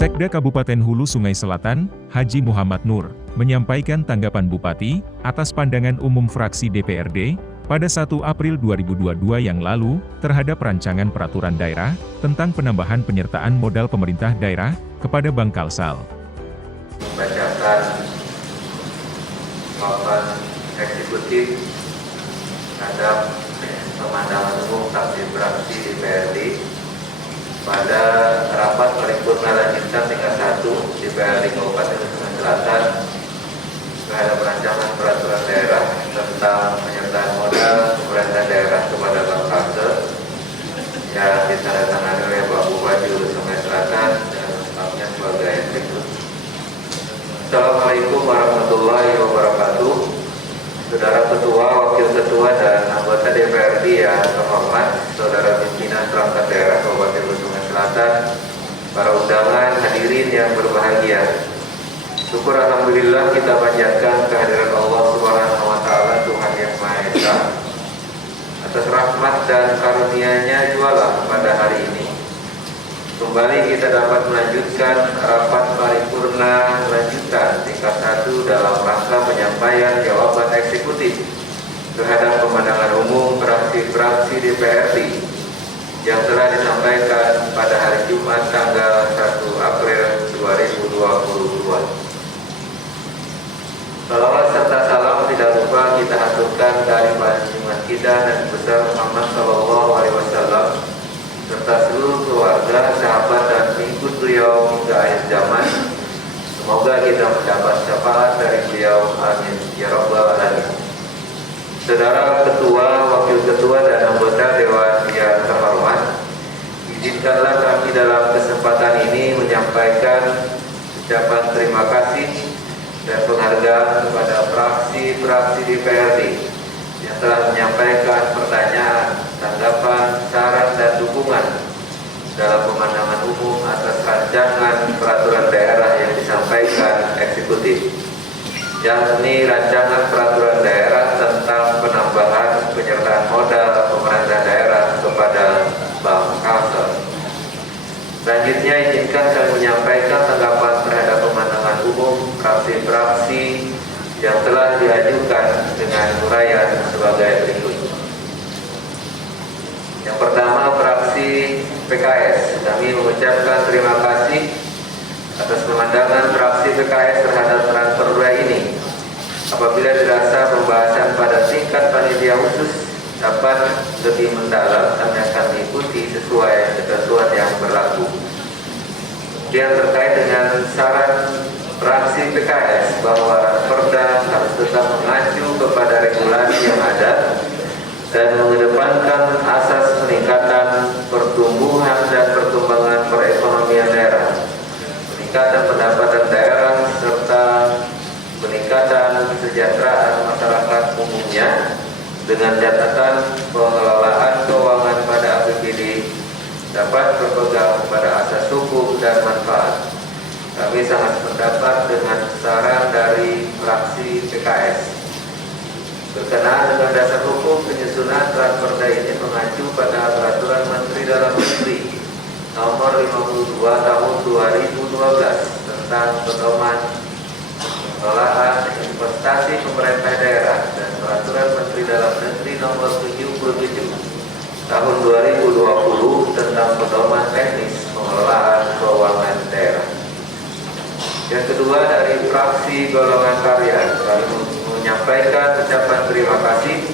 Sekda Kabupaten Hulu Sungai Selatan, Haji Muhammad Nur, menyampaikan tanggapan Bupati atas pandangan umum fraksi DPRD pada 1 April 2022 yang lalu terhadap rancangan peraturan daerah tentang penambahan penyertaan modal pemerintah daerah kepada Bank Kalsel. Membacakan papan eksekutif terhadap pemandangan umum fraksi DPRD pada rapat paripurna lanjutan tingkat 1 DPRD Kabupaten Sungai Selatan terhadap rancangan peraturan daerah tentang penyertaan modal pemerintah daerah kepada Bank Kalsel yang ditandatangani oleh Pak Bupati Hulu Sungai Selatan dan lengkapnya sebagai berikut. Assalamualaikum warahmatullahi wabarakatuh. Saudara Ketua, Wakil Ketua, dan anggota DPRD yang terhormat, Saudara Pimpinan Perangkat Daerah Kabupaten Hulu Sungai Selatan, para undangan, hadirin yang berbahagia. Syukur alhamdulillah kita panjatkan kehadiran Allah Subhanahu wa taala, Tuhan yang Maha Esa, atas rahmat dan karunia-Nya jualah pada hari ini. Kembali kita dapat melanjutkan rapat paripurna lanjutan tingkat 1 dalam rangka penyampaian jawaban eksekutif terhadap pemandangan umum fraksi-fraksi DPRD yang telah disampaikan pada hari Jumat tanggal 1 April 2022. Salawat serta salam tidak lupa kita aturkan dari junjungan kita dan besar Muhammad SAW serta seluruh keluarga, sahabat, dan pengikut beliau hingga akhir zaman. Semoga kita mendapat syafaat dari beliau. Amin ya rabbal alamin. Saudara Ketua, Wakil Ketua, dan anggota Dewan yang terhormat, izinkanlah kami dalam kesempatan ini menyampaikan ucapan terima kasih dan penghargaan kepada fraksi-fraksi DPRD yang telah menyampaikan pertanyaan, tanggapan, saran, dan dukungan dalam pemandangan umum atas rancangan peraturan daerah yang disampaikan eksekutif, yakni rancangan peraturan daerah tentang penambahan penyertaan modal pemerintah daerah kepada Bank Kalsel. Selanjutnya izinkan saya menyampaikan tanggapan terhadap pemandangan umum fraksi-fraksi yang telah diajukan dengan uraian sebagai berikut. Yang pertama, fraksi PKS. Kami mengucapkan terima kasih atas pemandangan fraksi PKS terhadap transfer ini. Apabila dirasa pembahasan pada tingkat panitia khusus dapat lebih mendalam, kami akan mengikuti sesuai ketentuan yang berlaku. Yang terkait dengan saran fraksi PKS bahwa Raperda harus tetap mengacu kepada regulasi yang ada dan mengedepankan asas peningkatan pertumbuhan dan perkembangan perekonomian daerah, peningkatan pendapatan daerah, serta peningkatan kesejahteraan masyarakat umumnya dengan catatan pengelolaan keuangan pada APBD dapat berpegang pada asas hukum dan manfaat. Kami sangat sependapat dengan saran dari fraksi PKS. Berkenaan dengan dasar hukum penyusunan Raperda ini mengacu pada Peraturan Menteri Dalam Negeri Nomor 52 Tahun 2012 tentang pedoman pengelolaan investasi pemerintah daerah dan Peraturan Menteri Dalam Negeri Nomor 77 Tahun 2020 tentang pedoman teknis pengelolaan keuangan daerah. Yang kedua, dari fraksi Golongan Karya, kami menyampaikan ucapan terima kasih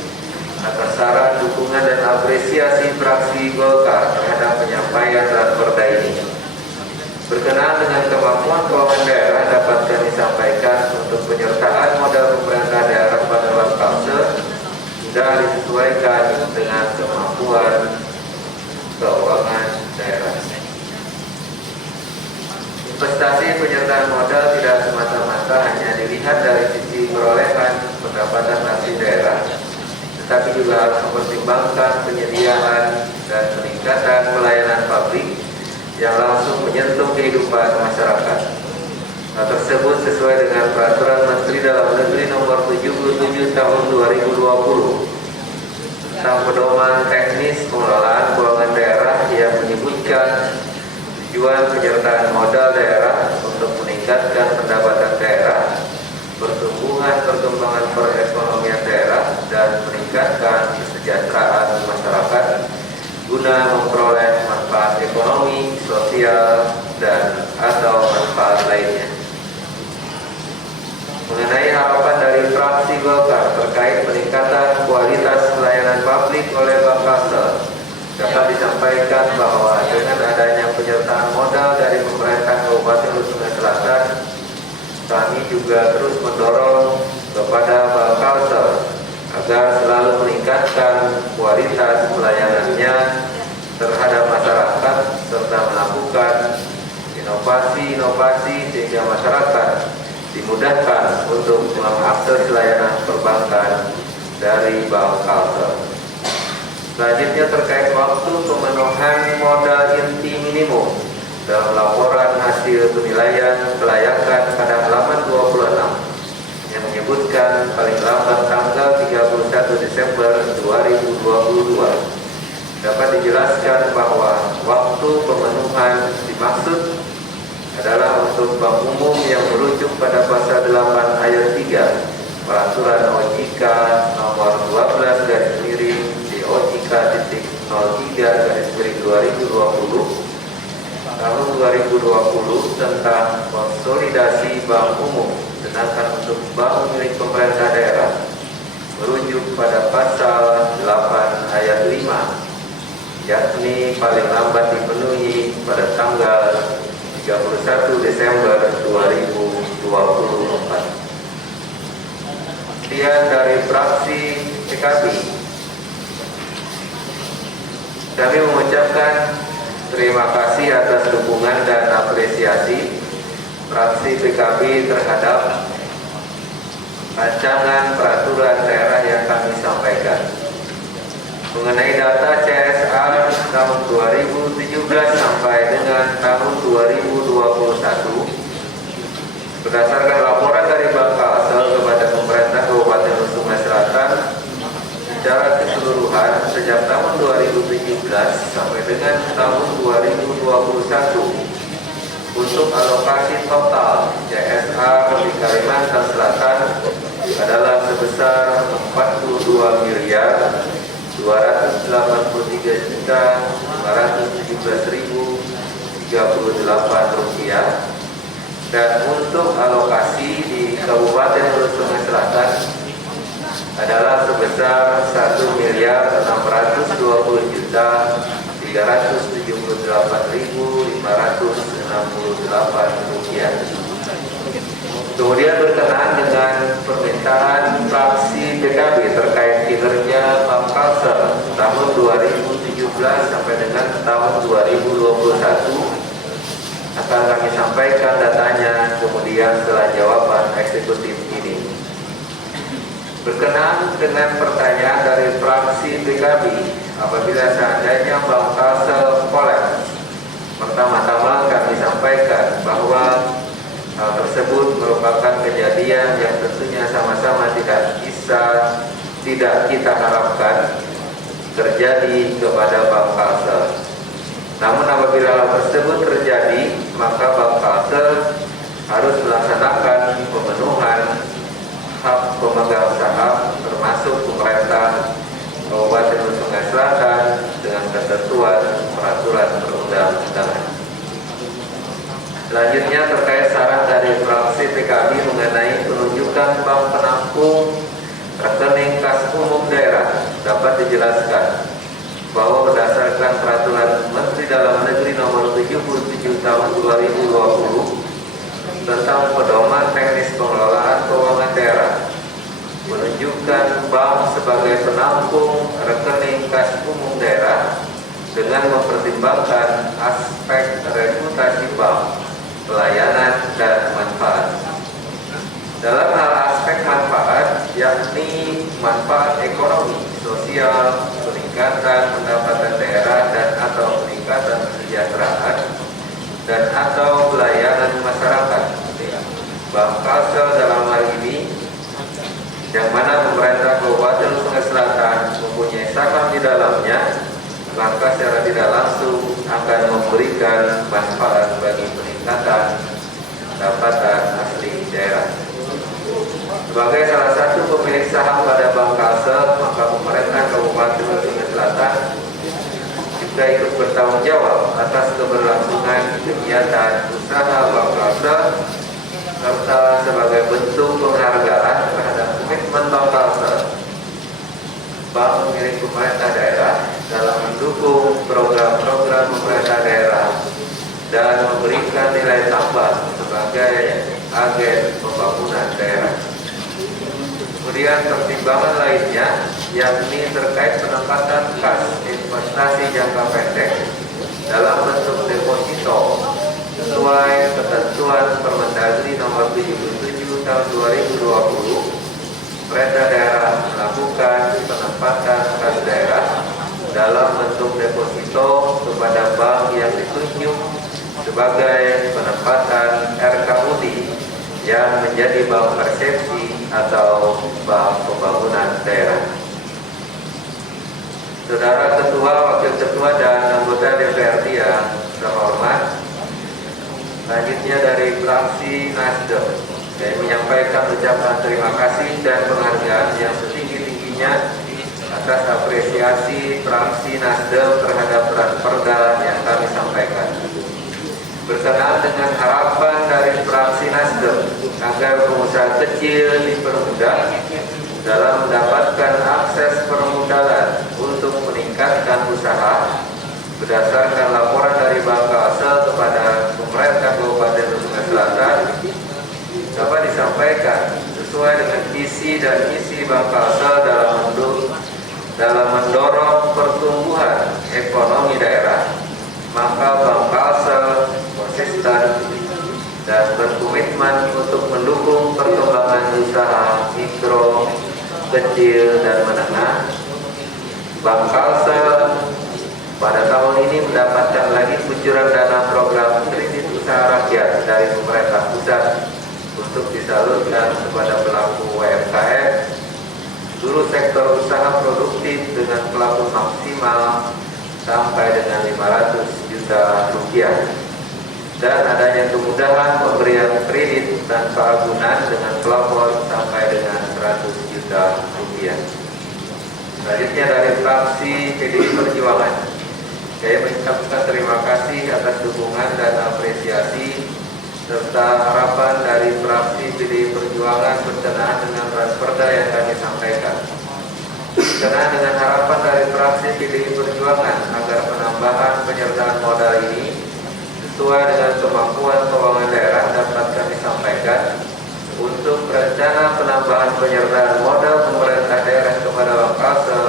atas saran, dukungan, dan apresiasi fraksi Golkar terhadap penyampaian Raperda ini. Berkenaan dengan kemampuan keuangan daerah dapat kami sampaikan untuk penyertaan modal pemerintah daerah pada Bank Kalsel sudah disesuaikan dengan kemampuan keuangan daerah. Investasi penyertaan modal tidak semata-mata hanya dilihat dari sisi perolehan pendapatan asli daerah, tetapi juga harus mempertimbangkan penyediaan dan peningkatan pelayanan publik yang langsung menyentuh kehidupan masyarakat. Hal tersebut sesuai dengan Peraturan Menteri Dalam Negeri Nomor 77 Tahun 2020 tentang pedoman teknis pengelolaan keuangan daerah yang menyebutkan tujuan penyertaan modal daerah untuk meningkatkan pendapatan daerah, perkembangan perekonomian daerah, dan meningkatkan kesejahteraan masyarakat guna memperoleh manfaat ekonomi, sosial, dan atau manfaat lainnya. Mengenai harapan dari fraksi Golkar terkait peningkatan kualitas pelayanan publik oleh Bank Kalsel, dapat disampaikan bahwa dengan adanya penyertaan modal dari pemerintah Kabupaten Sungai Selatan, kami juga terus mendorong kepada Bank Kalsel agar selalu meningkatkan kualitas pelayanannya terhadap masyarakat serta melakukan inovasi-inovasi sehingga masyarakat dimudahkan untuk mengakses layanan perbankan dari Bank Kalsel. Selanjutnya terkait waktu pemenuhan modal inti minimum dalam laporan hasil penilaian kelayakan pada halaman 26 yang menyebutkan paling lambat tanggal 31 Desember 2022. Dapat dijelaskan bahwa waktu pemenuhan dimaksud adalah untuk bank umum yang merujuk pada pasal 8 ayat 3 Peraturan OJK nomor 12/DOJK.03/2020 tahun 2020 tentang konsolidasi bank umum, sedangkan untuk bank milik pemerintah daerah merujuk pada pasal 8 ayat 5, yakni paling lambat dipenuhi pada tanggal 31 Desember 2024. Kemudian dari fraksi PKB, kami mengucapkan terima kasih atas dukungan dan apresiasi fraksi PKB terhadap rancangan peraturan daerah yang kami sampaikan. Mengenai data CSR tahun 2017 sampai dengan tahun 2021, berdasarkan laporan dari Bank Kalsel kepada pemerintah Kabupaten Sungai Selatan, secara keseluruhan sejak tahun 2017 sampai dengan tahun 2021, untuk alokasi total CSR di Kalimantan Selatan adalah sebesar 42.233.517.038 rupiah, dan untuk alokasi di Kabupaten Hulu Sungai Selatan adalah sebesar 1.632.378.568 rupiah. Kemudian berkenaan dengan permintaan fraksi PKB terkait kinerja Bank Kalsel tahun 2017 sampai dengan tahun 2021, akan kami sampaikan datanya kemudian setelah jawaban eksekutif ini. Berkenaan dengan pertanyaan dari fraksi PKB, apabila seandainya Bank Kalsel kolaps, pertama-tama kami sampaikan bahwa hal tersebut merupakan kejadian yang tentunya sama-sama tidak kita harapkan terjadi kepada Bank Kalsel. Namun apabila hal tersebut terjadi, maka Bank Kalsel harus melaksanakan pemenuhan hak pemegang saham termasuk pemerintah Kabupaten Sungai Selatan dengan ketentuan peraturan perundang-undangan. Selanjutnya terkait saran dari fraksi PKB mengenai penunjukan bank penampung rekening kas umum daerah, dapat dijelaskan bahwa berdasarkan peraturan Menteri Dalam Negeri nomor 77 tahun 2020 tentang pedoman teknis pengelolaan keuangan daerah, menunjukkan bank sebagai penampung rekening kas umum daerah dengan mempertimbangkan aspek reputasi bank, pelayanan, dan manfaat. Dalam hal aspek manfaat, yakni manfaat ekonomi, sosial, peningkatan pendapatan daerah dan atau peningkatan kesejahteraan dan atau pelayanan masyarakat, Bank Kalsel dalam hal ini, yang mana pemerintah Kabupaten Sungai Selatan mempunyai saham di dalamnya, maka secara tidak langsung akan memberikan manfaat Sebagai salah satu pemilik saham pada Bank Kalsel, maka pemerintah Kabupaten Sungai Selatan juga ikut bertanggung jawab atas keberlangsungan kegiatan usaha Bank Kalsel, serta sebagai bentuk penghargaan terhadap komitmen Bank Kalsel, bank milik pemerintah daerah, dalam mendukung program-program pemerintah daerah dan memberikan nilai tambah sebagai agen pembangunan daerah. Kemudian pertimbangan lainnya yakni terkait penempatan kas investasi jangka pendek dalam bentuk deposito sesuai ketentuan Permendagri nomor 77 tahun 2020. Pemerintah daerah melakukan penempatan kas daerah dalam bentuk deposito kepada bank yang ditunjuk sebagai penempatan RKUD yang menjadi bank persepsi atau bank pembangunan daerah. Saudara Ketua, Wakil Ketua, dan anggota DPRD yang terhormat, selanjutnya dari fraksi Nasdem, saya menyampaikan ucapan terima kasih dan penghargaan yang setinggi-tingginya atas apresiasi fraksi Nasdem terhadap Perda yang kami sampaikan. Berkenaan dengan harapan dari fraksi Nasdem agar pengusaha kecil dipermudah dalam mendapatkan akses permodalan untuk meningkatkan usaha, berdasarkan laporan dari Bank Kalsel kepada pemerintah Kabupaten Sungai Selatan, dapat disampaikan sesuai dengan visi dan misi Bank Kalsel dalam mendorong pertumbuhan ekonomi daerah, maka Bank Kalsel konsisten dan berkomitmen untuk mendukung perkembangan usaha mikro, kecil, dan menengah. Bank Kalsel pada tahun ini mendapatkan lagi kucuran dana program kredit usaha rakyat dari pemerintah pusat untuk disalurkan kepada pelaku UMKM, seluruh sektor usaha produktif dengan pelapor maksimal sampai dengan 500 juta rupiah, dan adanya kemudahan pemberian kredit tanpa agunan dengan pelapor sampai dengan 100 juta rupiah. Selanjutnya dari fraksi PDI Perjuangan, saya mengucapkan terima kasih atas dukungan dan apresiasi serta harapan dari fraksi PDI Perjuangan berkenaan dengan Perda yang kami sampaikan. Berkenaan dengan harapan dari fraksi PDI Perjuangan agar penambahan penyertaan modal ini sesuai dengan kemampuan keuangan daerah dapat kami sampaikan. Untuk rencana penambahan penyertaan modal pemerintah daerah kepada Bank Kalsel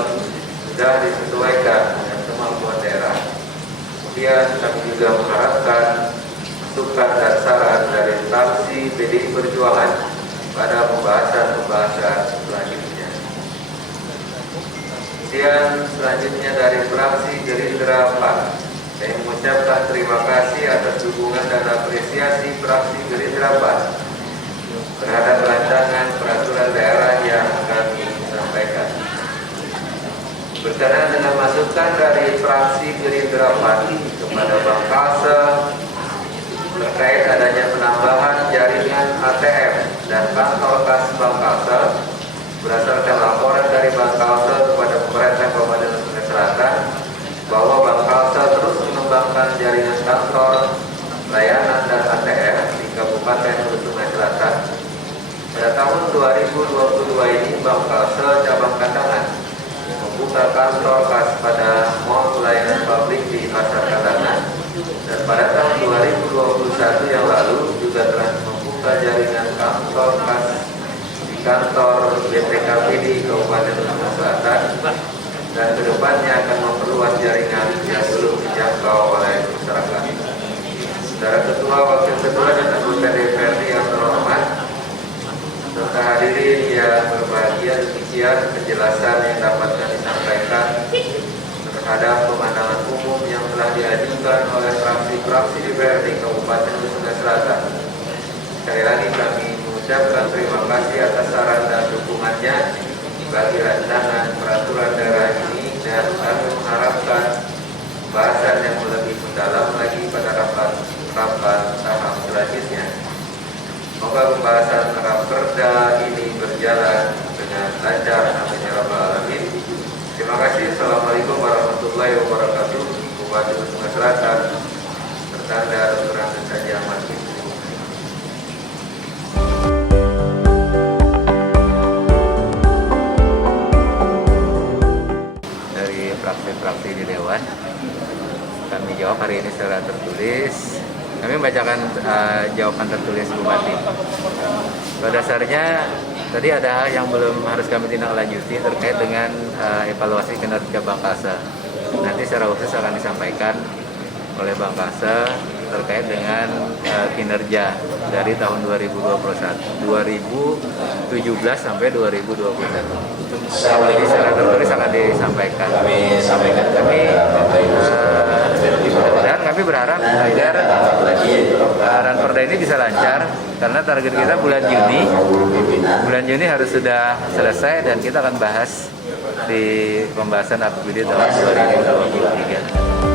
sudah disesuaikan dengan kemampuan daerah. Kemudian kami juga mengharapkan masukan dan saran dari fraksi PDI Perjuangan pada pembahasan selanjutnya. Kemudian selanjutnya dari fraksi Gerindra PAN, saya mengucapkan terima kasih atas dukungan dan apresiasi fraksi Gerindra PAN terhadap rancangan peraturan daerah yang kami sampaikan. Berkenaan dengan masukan dari fraksi Gerindra PAN kepada Bank Kalsel terkait adanya penambahan jaringan ATM dan kantor kas Bank Kalsel, berdasarkan laporan dari Bank Kalsel kepada pemerintah Kabupaten Sungai Selatan bahwa Bank Kalsel terus mengembangkan jaringan kantor, layanan, dan ATM di Kabupaten Sungai Selatan. Pada tahun 2022 ini Bank Kalsel cabang Kandangan membuka kantor kas pada Mall Pelayanan Publik di Pasar Kandangan, dan pada tahun 2021 yang lalu juga telah membuka jaringan kantor kas di kantor BPKP di Kabupaten Sungai Selatan, dan kedepannya akan memperluas jaringan yang belum dijangkau oleh masyarakat. Saudara Ketua, Wakil Ketua, dan anggota DPRD yang terhormat, serta hadirin yang berbahagia, demikian penjelasan yang dapat kami sampaikan terhadap pemandangan umum yang telah diajukan oleh fraksi-fraksi DPRD Kabupaten Sungai Selatan. Sekali lagi kami mengucapkan terima kasih atas saran dan dukungannya bagi rancangan peraturan daerah ini, dan kami mengharapkan bahasan yang lebih mendalam lagi pada rapat tahap selanjutnya. Semoga pembahasan Perda ini berjalan standar perangkat saja masih. Dari fraksi-fraksi di Dewan, kami jawab hari ini secara tertulis. Kami membacakan jawaban tertulis Bupati. Pada dasarnya tadi ada hal yang belum harus kami tindak lanjuti terkait dengan evaluasi kinerja Bangkasa. Nanti secara khusus akan disampaikan oleh Bangkasa terkait dengan kinerja dari tahun 2017 sampai 2021. Jadi secara tertulis akan disampaikan. Kami berharap agar Ranperda ini bisa lancar karena target kita bulan Juni. Bulan Juni harus sudah selesai dan kita akan bahas di pembahasan APBD tahun 2023.